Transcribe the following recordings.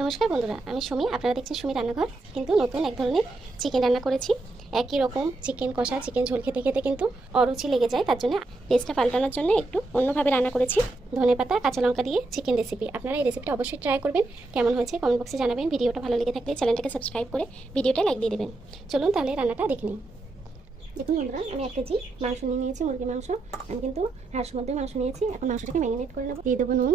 নমস্কার বন্ধুরা, আমি সুমি, আপনারা দেখছেন সুমি রান্নাঘর। কিন্তু নতুন এক ধরনের চিকেন রান্না করেছি। একই রকম চিকেন কষা চিকেন ঝোল খেতে খেতে কিন্তু অরুচি লেগে যায়, তার জন্য টেস্টটা পাল্টানোর জন্য একটু অন্যভাবে রান্না করেছি। ধনে পাতা, কাঁচা লঙ্কা দিয়ে চিকেন রেসিপি আপনারা এই রেসিপিটা অবশ্যই ট্রাই করবেন। কেমন হয়েছে কমেন্ট বক্সে জানাবেন। ভিডিওটা ভালো লেগে থাকলে চ্যানেলটাকে সাবস্ক্রাইব করে ভিডিওটা লাইক দিয়ে দেবেন। চলুন তাহলে রান্নাটা দেখে নিই। দেখুন বন্ধুরা, আমি এক কেজি মাংস নিয়ে নিয়েছি, মুরগির মাংস। আমি কিন্তু হাঁস মধ্যে মাংস নিয়েছি। এখন মাংসটাকে ম্যারিনেট করে নেব। দিয়ে দেবো নুন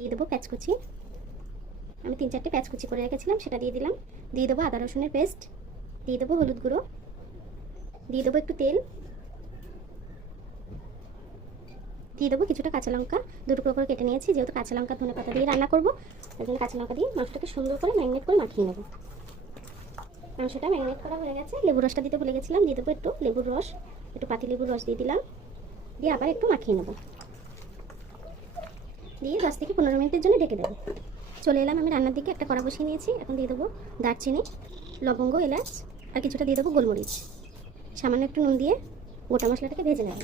দিয়ে দেবো প্যাঁচকুচি আমি তিন চারটে প্যাঁচকুচি করে রেখেছিলাম, সেটা দিয়ে দিলাম। দিয়ে দেবো আদা রসুনের পেস্ট। দিয়ে দেবো হলুদ গুঁড়ো। দিয়ে দেবো একটু তেল। দিয়ে দেবো কিছুটা কাঁচা লঙ্কা। দু টুকরো করে কেটে নিয়েছি, যেহেতু কাঁচা লঙ্কা, ধনে পাতা দিয়ে রান্না করব তাই জন্য কাঁচা লঙ্কা দিয়ে মাংসটাকে সুন্দর করে ম্যারিনেট করে মাখিয়ে নেব। মাংসটা ম্যারিনেট করা হয়ে গেছে। লেবু রসটা দিতে ভুলে গেছিলাম, দিয়ে দেবো একটু লেবুর রস, একটু পাতি লেবুর রস দিয়ে দিলাম। দিয়ে আবার একটু মাখিয়ে নেব। দিয়ে দশ থেকে পনেরো মিনিটের জন্য ঢেকে দেবো। চলে এলাম আমি রান্নার দিকে, একটা কড়া বসিয়ে নিয়েছি, এখন দিয়ে দেবো দারচিনি, লবঙ্গ, এলাচ, আর কিছুটা দিয়ে দেবো গোলমরিচ। সামান্য একটু নুন দিয়ে গোটা মশলাটাকে ভেজে নেব।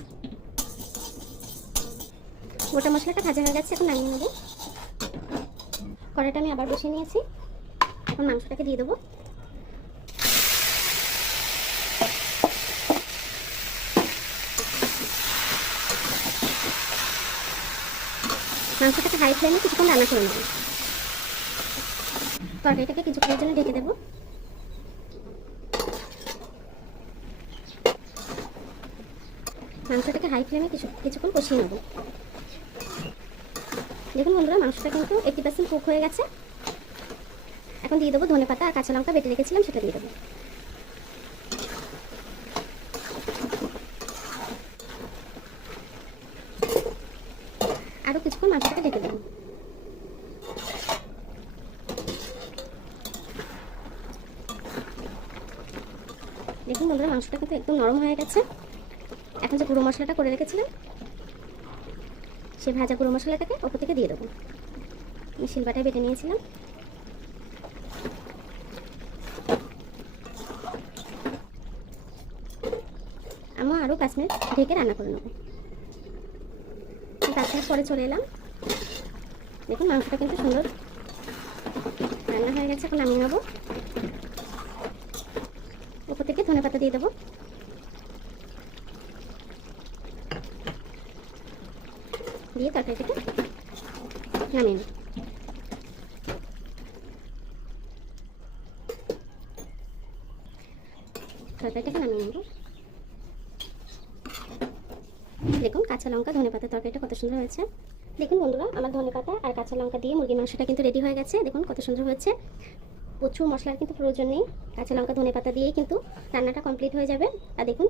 গোটা মশলাটা ভাজা হয়ে গেছে, এখন নামিয়ে নেব। কড়াটা আমি আবার বসিয়ে নিয়েছি, এখন মাংসটাকে দিয়ে দেবো। মাংসটাকে হাই ফ্লেমে কিছুক্ষণ রান্না করে নেব। তরকারিটাকে কিছুক্ষণের জন্য ঢেকে দেবো। মাংসটাকে হাই ফ্লেমে কিছু কিছুক্ষণ কষিয়ে নেব। দেখুন বন্ধুরা, মাংসটা কিন্তু এইটি পার্সেন্ট কুক হয়ে গেছে। এখন দিয়ে দেবো ধনে পাতা আর কাঁচা লঙ্কা বেটে রেখেছিলাম, সেটা দিয়ে দেবো। আরও কিছুক্ষণ মাংসটাকে ঢেকে দেবো। দেখুন বন্ধুরা, মাংসটা কিন্তু একদম নরম হয়ে গেছে। এখন যে গুঁড়ো মশলাটা করে রেখেছিলাম, সে ভাজা গুঁড়ো মশলাটাকে ওপর থেকে দিয়ে দেবো। আমি শিলবাটায় বেটে নিয়েছিলাম। আমি আরও পাঁচ মিনিট ঢেকে রান্না করে নেব। পাঁচ পরে চলে এলাম। দেখুন, মাংসটা কিন্তু সুন্দর রান্না হয়ে গেছে, এখন নামিয়ে নেব। উপর থেকে ধনে পাতা দিয়ে দেবো। দিয়ে তরকারিটাকে নামিয়ে নেব। তরকারিটাকে নামিয়ে নেব। দেখুন, কাঁচা লঙ্কা, ধনে পাতা তরকারিটা কত সুন্দর হয়েছে। দেখুন বন্ধুরা, আমার ধনে পাতা আর কাঁচা লঙ্কা দিয়ে মুরগির মাংসটা কিন্তু রেডি হয়ে গেছে। দেখুন, কত সুন্দর হয়েছে। প্রচুর মশলার কিন্তু প্রয়োজন নেই। কাঁচা লঙ্কা, ধনে পাতা দিয়েই কিন্তু রান্নাটা কমপ্লিট হয়ে যাবে। আর দেখুন,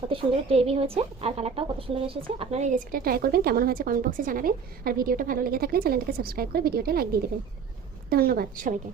কত সুন্দর গ্রেভি হয়েছে আর কালারটাও কত সুন্দর এসেছে। আপনারা এই রেসিপিটা ট্রাই করবেন, কেমন হয়েছে কমেন্ট বক্সে জানাবেন। আর ভিডিওটা ভালো লেগে থাকলে চ্যানেলটাকে সাবস্ক্রাইব করে ভিডিওটা লাইক দিয়ে দেবেন। ধন্যবাদ সবাইকে।